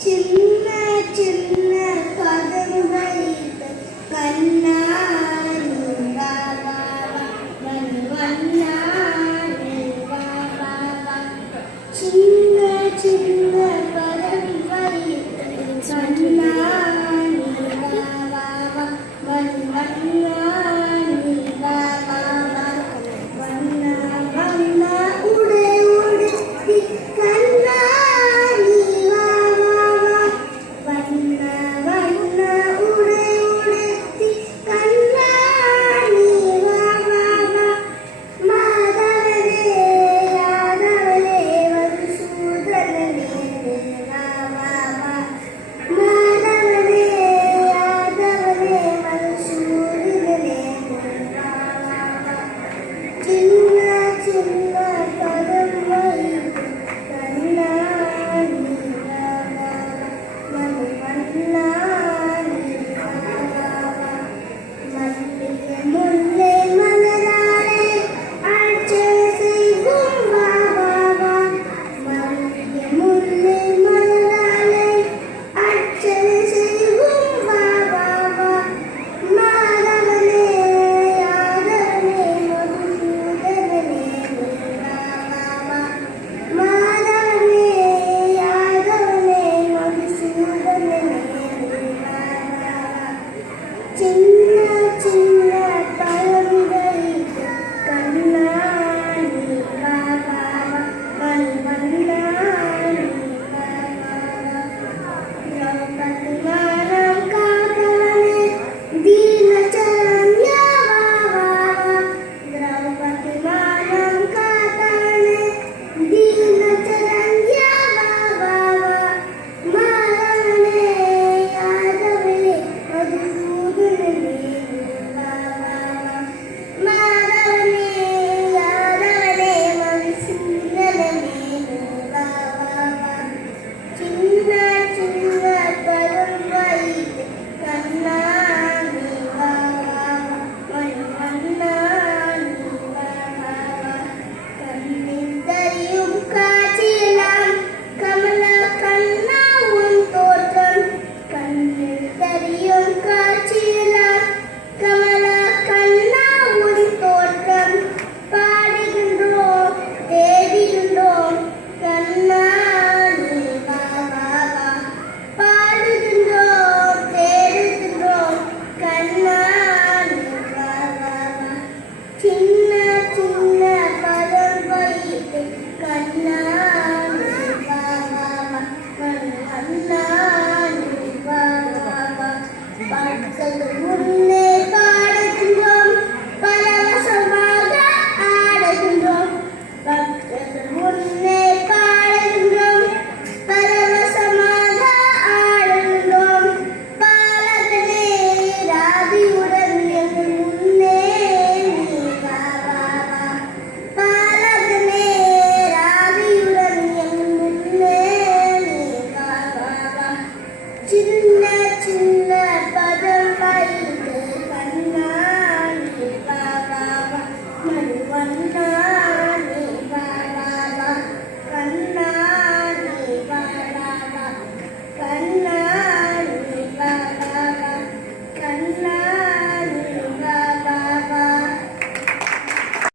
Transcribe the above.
சின்ன சின்ன பதம் வைத்த கண்ணா நீ வா வா வா வண்ணா நீ வா வா வா சின்ன சின்ன பதம் வைத்த கண்ணா நீ வா வா வா வண்ணா நீ வா வா வா வண்ணா வண்ணா உடை உடுத்தி கண்ணா சின்ன சின்ன பழம் வைத்த கண்ணா நீ வா வா வா வண்ணா நீ வா வா வா